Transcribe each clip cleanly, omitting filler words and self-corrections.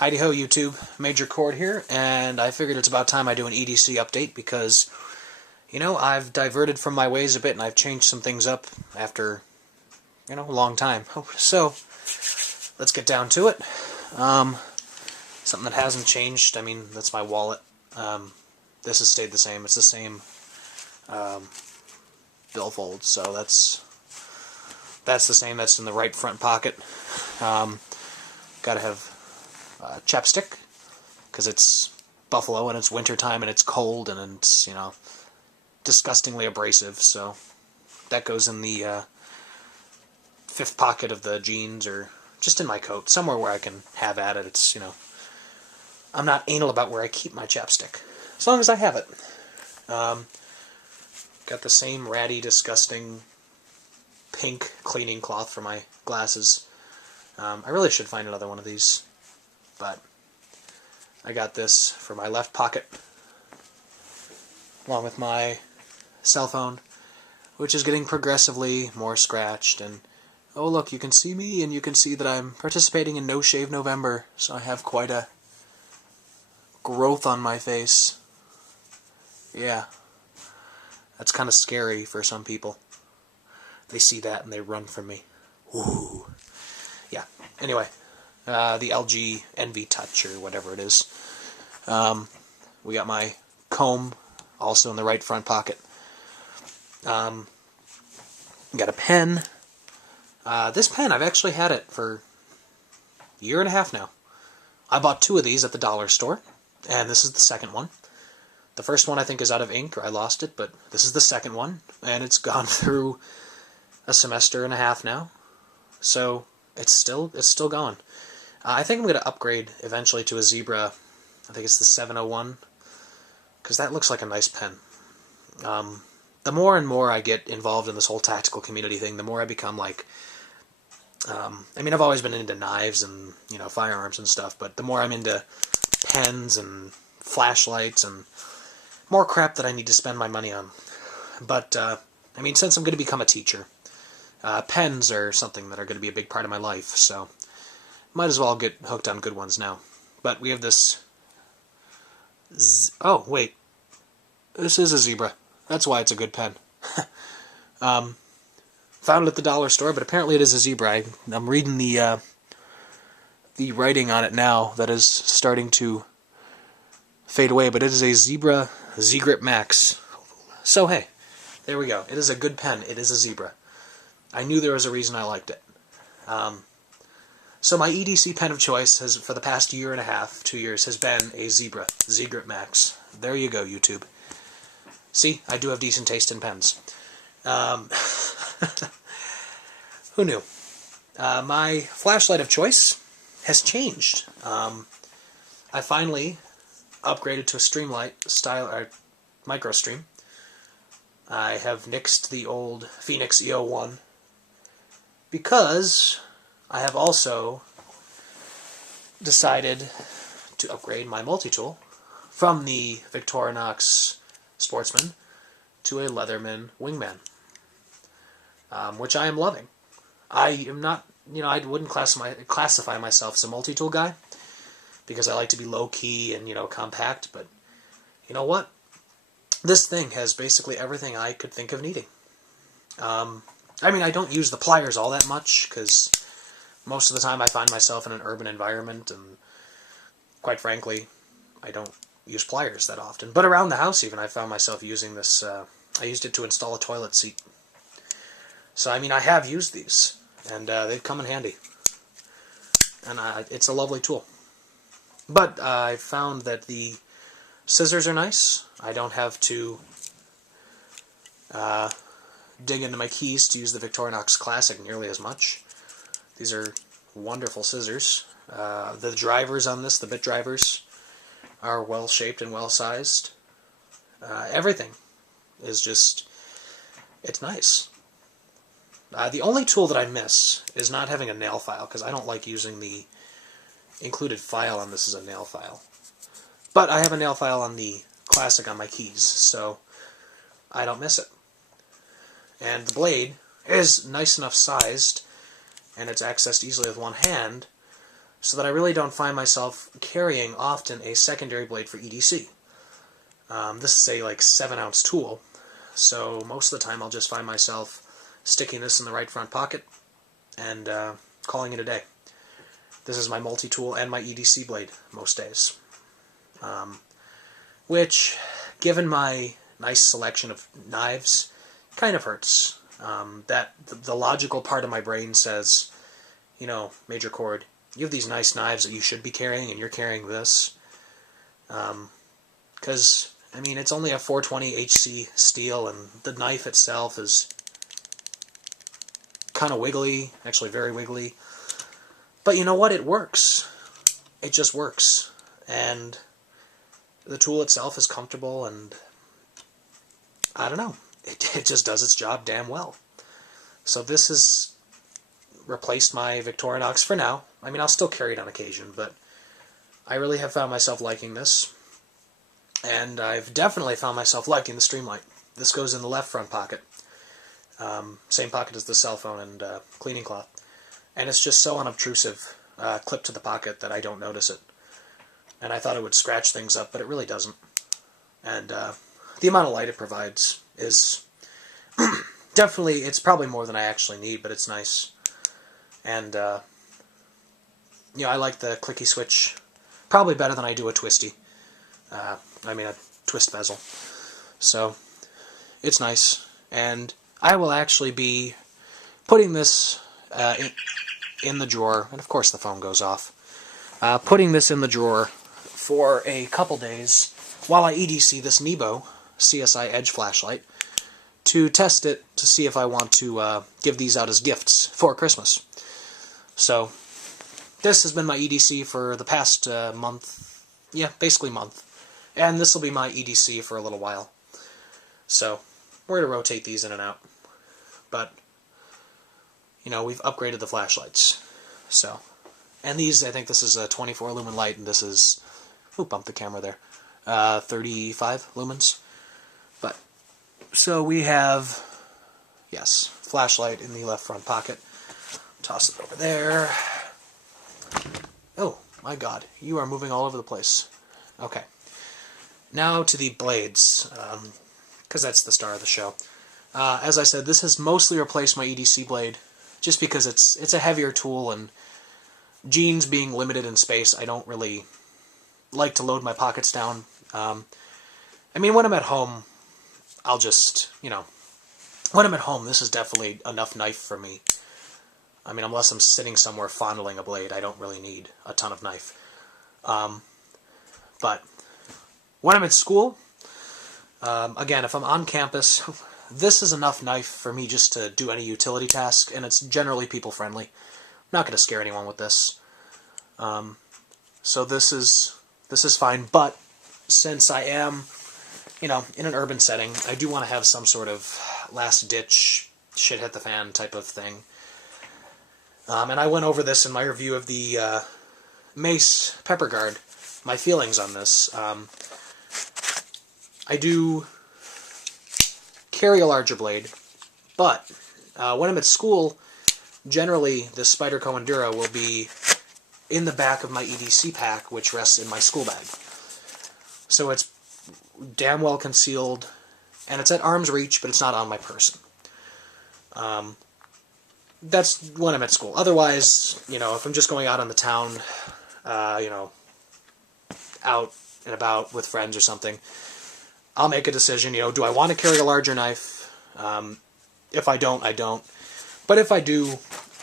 Heidi ho, YouTube. Major Cord here, and I figured it's about time I do an EDC update because, I've diverted from my ways a bit and I've changed some things up after, a long time. So, let's get down to it. Something that hasn't changed, that's my wallet. This has stayed the same. It's the same billfold, so that's the same. That's in the right front pocket. Gotta have chapstick, because it's buffalo and it's winter time and it's cold and it's, disgustingly abrasive, so that goes in the fifth pocket of the jeans or just in my coat, somewhere where I can have at it. It's, I'm not anal about where I keep my chapstick, as long as I have it. Got the same ratty, disgusting pink cleaning cloth for my glasses. I really should find another one of these, but I got this for my left pocket, along with my cell phone, which is getting progressively more scratched. And oh look, you can see me, and you can see that I'm participating in No Shave November, so I have quite a growth on my face. Yeah, that's kind of scary for some people. They see that and they run from me. Ooh. Yeah, anyway, the LG Envy Touch, or whatever it is. We got my comb, also in the right front pocket. Got a pen. This pen, I've actually had it for a year and a half now. I bought two of these at the dollar store, and this is the second one. The first one I think is out of ink, or I lost it, but this is the second one, and it's gone through a semester and a half now, so it's still going. I think I'm going to upgrade eventually to a Zebra. I think it's the 701, because that looks like a nice pen. The more and more I get involved in this whole tactical community thing, the more I become like, I've always been into knives and, firearms and stuff, but the more I'm into pens and flashlights and more crap that I need to spend my money on. But, since I'm going to become a teacher, pens are something that are going to be a big part of my life, so might as well get hooked on good ones now. But we have this... Oh, wait. This is a Zebra. That's why it's a good pen. Found it at the dollar store, but apparently it is a Zebra. I'm reading the writing on it now that is starting to fade away, but it is a Zebra Z-Grip Max. So hey, there we go. It is a good pen. It is a Zebra. I knew there was a reason I liked it. So my EDC pen of choice has, for the past year and a half, 2 years, has been a Zebra Z-Grip Max. There you go, YouTube. See, I do have decent taste in pens. Who knew? My flashlight of choice has changed. I finally upgraded to a Streamlight style, or micro stream. I have nixed the old Phoenix EO1 because I have also decided to upgrade my multi-tool from the Victorinox Sportsman to a Leatherman Wingman, which I am loving. I am not, I wouldn't classify myself as a multi-tool guy because I like to be low-key and, compact, but you know what? This thing has basically everything I could think of needing. I don't use the pliers all that much, because most of the time I find myself in an urban environment, and quite frankly, I don't use pliers that often. But around the house even, I found myself using this, I used it to install a toilet seat. So, I have used these, and they've come in handy. And it's a lovely tool. But I found that the scissors are nice. I don't have to dig into my keys to use the Victorinox Classic nearly as much. These are wonderful scissors. The drivers on this, the bit drivers, are well shaped and well sized. Everything is just, it's nice. The only tool that I miss is not having a nail file, because I don't like using the included file on this as a nail file. But I have a nail file on the Classic on my keys, so I don't miss it. And the blade is nice enough sized, and it's accessed easily with one hand, so that I really don't find myself carrying often a secondary blade for EDC. This is a like 7-ounce tool, so most of the time I'll just find myself sticking this in the right front pocket and calling it a day. This is my multi-tool and my EDC blade most days. Which, given my nice selection of knives, kind of hurts. That the logical part of my brain says, you know, Major Cord, you have these nice knives that you should be carrying, and you're carrying this. Because, I mean, it's only a 420 HC steel, and the knife itself is kind of wiggly, actually very wiggly. But you know what? It works. It just works. And the tool itself is comfortable, and I don't know. It just does its job damn well. So this has replaced my Victorinox for now. I mean, I'll still carry it on occasion, but I really have found myself liking this. And I've definitely found myself liking the Streamlight. This goes in the left front pocket. Same pocket as the cell phone and cleaning cloth. And it's just so unobtrusive, clipped to the pocket, that I don't notice it. And I thought it would scratch things up, but it really doesn't. And the amount of light it provides is definitely, it's probably more than I actually need, but it's nice. And, you know, I like the clicky switch probably better than I do a twisty. I mean, a twist bezel. So, it's nice. And I will actually be putting this in the drawer, and of course the phone goes off, putting this in the drawer for a couple days while I EDC this Nebo CSI Edge flashlight to test it to see if I want to give these out as gifts for Christmas. So, this has been my EDC for the past month, yeah, basically month, and this will be my EDC for a little while. So, we're going to rotate these in and out, but you know, we've upgraded the flashlights. So, and these, I think this is a 24 lumen light, and this is, oh, bumped the camera there, 35 lumens. But, so we have, yes, flashlight in the left front pocket. Toss it over there. Oh, my God, you are moving all over the place. Okay. Now to the blades, because that's the star of the show. As I said, this has mostly replaced my EDC blade, just because it's a heavier tool, and jeans being limited in space, I don't really like to load my pockets down. I mean, when I'm at home, I'll just, you know, when I'm at home, this is definitely enough knife for me. I mean, unless I'm sitting somewhere fondling a blade, I don't really need a ton of knife. But when I'm at school, again, if I'm on campus, this is enough knife for me just to do any utility task, and it's generally people-friendly. I'm not going to scare anyone with this. So this is fine, but since I am, you know, in an urban setting, I do want to have some sort of last-ditch, shit-hit-the-fan type of thing. And I went over this in my review of the Mace Pepper Guard, my feelings on this. I do carry a larger blade, but when I'm at school, generally the Spyderco Enduro will be in the back of my EDC pack, which rests in my school bag. So it's damn well concealed, and it's at arm's reach, but it's not on my person. That's when I'm at school. Otherwise, you know, if I'm just going out on the town, you know, out and about with friends or something, I'll make a decision, you know, do I want to carry a larger knife? If I don't, I don't. But if I do,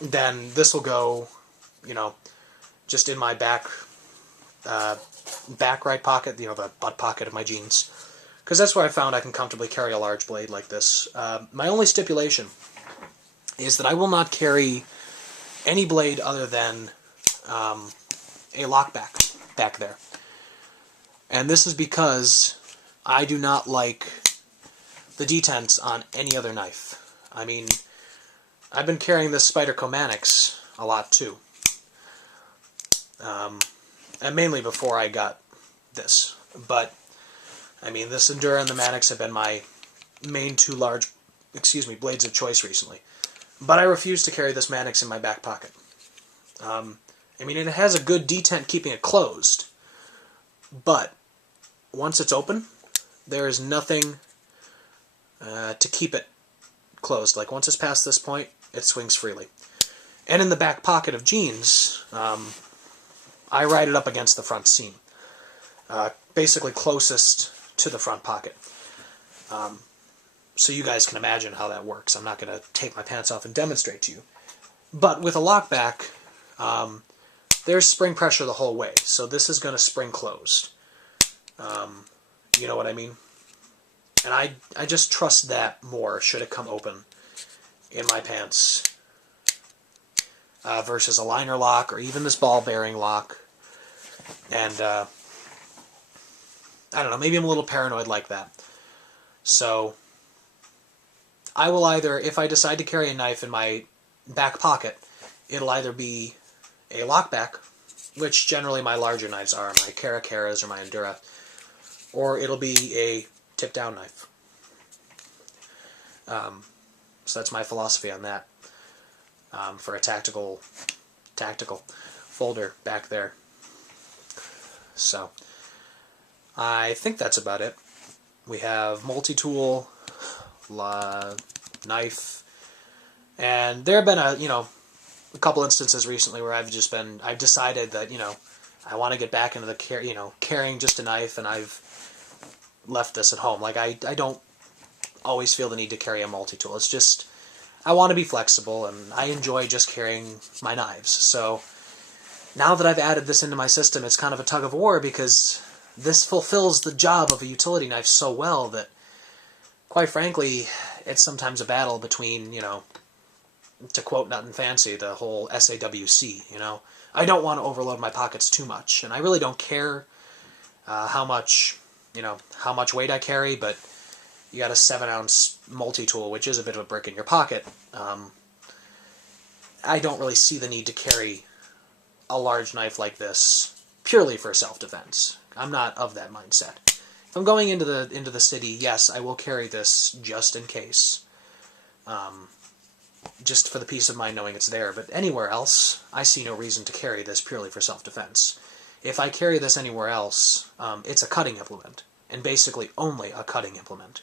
then this will go, you know, just in my back right pocket, you know, the butt pocket of my jeans. Because that's where I found I can comfortably carry a large blade like this. My only stipulation is that I will not carry any blade other than a lockback back there. And this is because I do not like the detents on any other knife. I mean, I've been carrying this Spyderco Manix a lot too. And mainly before I got this. But, I mean, this Enduro and the Manix have been my main two large, blades of choice recently. But I refuse to carry this Manix in my back pocket. I mean, it has a good detent keeping it closed, but once it's open, there is nothing to keep it closed. Like, once it's past this point, it swings freely. And in the back pocket of jeans, I ride it up against the front seam, basically closest to the front pocket. So you guys can imagine how that works. I'm not going to take my pants off and demonstrate to you. But with a lockback, there's spring pressure the whole way, so this is going to spring closed. You know what I mean? And I just trust that more should it come open in my pants versus a liner lock or even this ball bearing lock. And I don't know, maybe I'm a little paranoid like that. So I will either, if I decide to carry a knife in my back pocket, it'll either be a lockback, which generally my larger knives are, my Caracaras or my Endura, or it'll be a tip-down knife. So that's my philosophy on that, for a tactical folder back there. So I think that's about it. We have multi-tool, knife, and there have been a couple instances recently where I've decided that, I want to get back into the carrying just a knife, and I've left this at home. Like, I don't always feel the need to carry a multi-tool. It's just, I want to be flexible, and I enjoy just carrying my knives. So now that I've added this into my system, it's kind of a tug of war, because this fulfills the job of a utility knife so well that, quite frankly, it's sometimes a battle between, to quote Nothing Fancy, the whole SAWC, I don't want to overload my pockets too much, and I really don't care how much weight I carry, but you got a 7-ounce multi-tool, which is a bit of a brick in your pocket. I don't really see the need to carry a large knife like this purely for self-defense. I'm not of that mindset. If I'm going into the city, yes, I will carry this just in case. Just for the peace of mind knowing it's there. But anywhere else, I see no reason to carry this purely for self-defense. If I carry this anywhere else, it's a cutting implement, and basically only a cutting implement.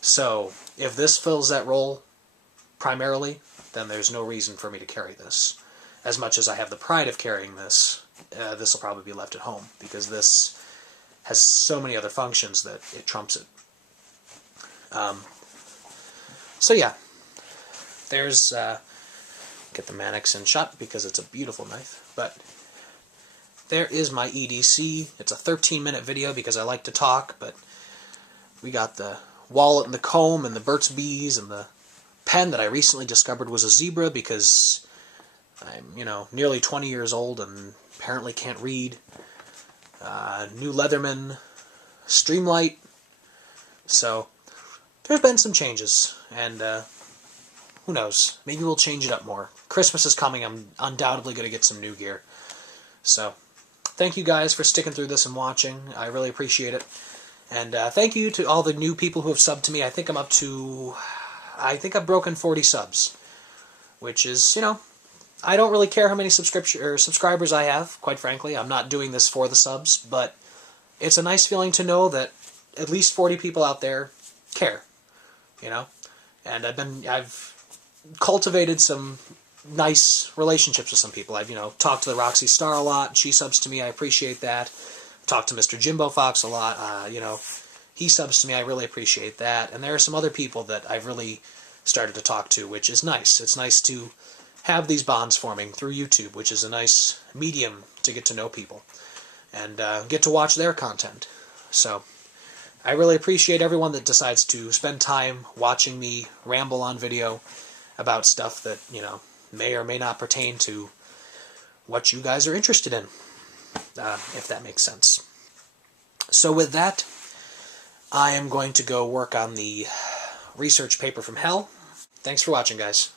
So if this fills that role primarily, then there's no reason for me to carry this. As much as I have the pride of carrying this, this will probably be left at home, because this has so many other functions that it trumps it. So yeah, there's, get the Mannix in shot because it's a beautiful knife, but there is my EDC. It's a 13-minute video because I like to talk, but we got the wallet and the comb and the Burt's Bees, and the pen that I recently discovered was a zebra because I'm, nearly 20 years old and apparently can't read. New Leatherman, Streamlight. So there's been some changes, and who knows? Maybe we'll change it up more. Christmas is coming. I'm undoubtedly going to get some new gear. So thank you guys for sticking through this and watching. I really appreciate it. And thank you to all the new people who have subbed to me. I think I've broken 40 subs, which is, I don't really care how many subscribers I have, quite frankly. I'm not doing this for the subs, but it's a nice feeling to know that at least 40 people out there care, And I've cultivated some nice relationships with some people. I've, talked to the Roxy Star a lot. She subs to me. I appreciate that. Talked to Mr. Jimbo Fox a lot. He subs to me. I really appreciate that. And there are some other people that I've really started to talk to, which is nice. It's nice to have these bonds forming through YouTube, which is a nice medium to get to know people and get to watch their content. So I really appreciate everyone that decides to spend time watching me ramble on video about stuff that, may or may not pertain to what you guys are interested in, if that makes sense. So with that, I am going to go work on the research paper from hell. Thanks for watching, guys.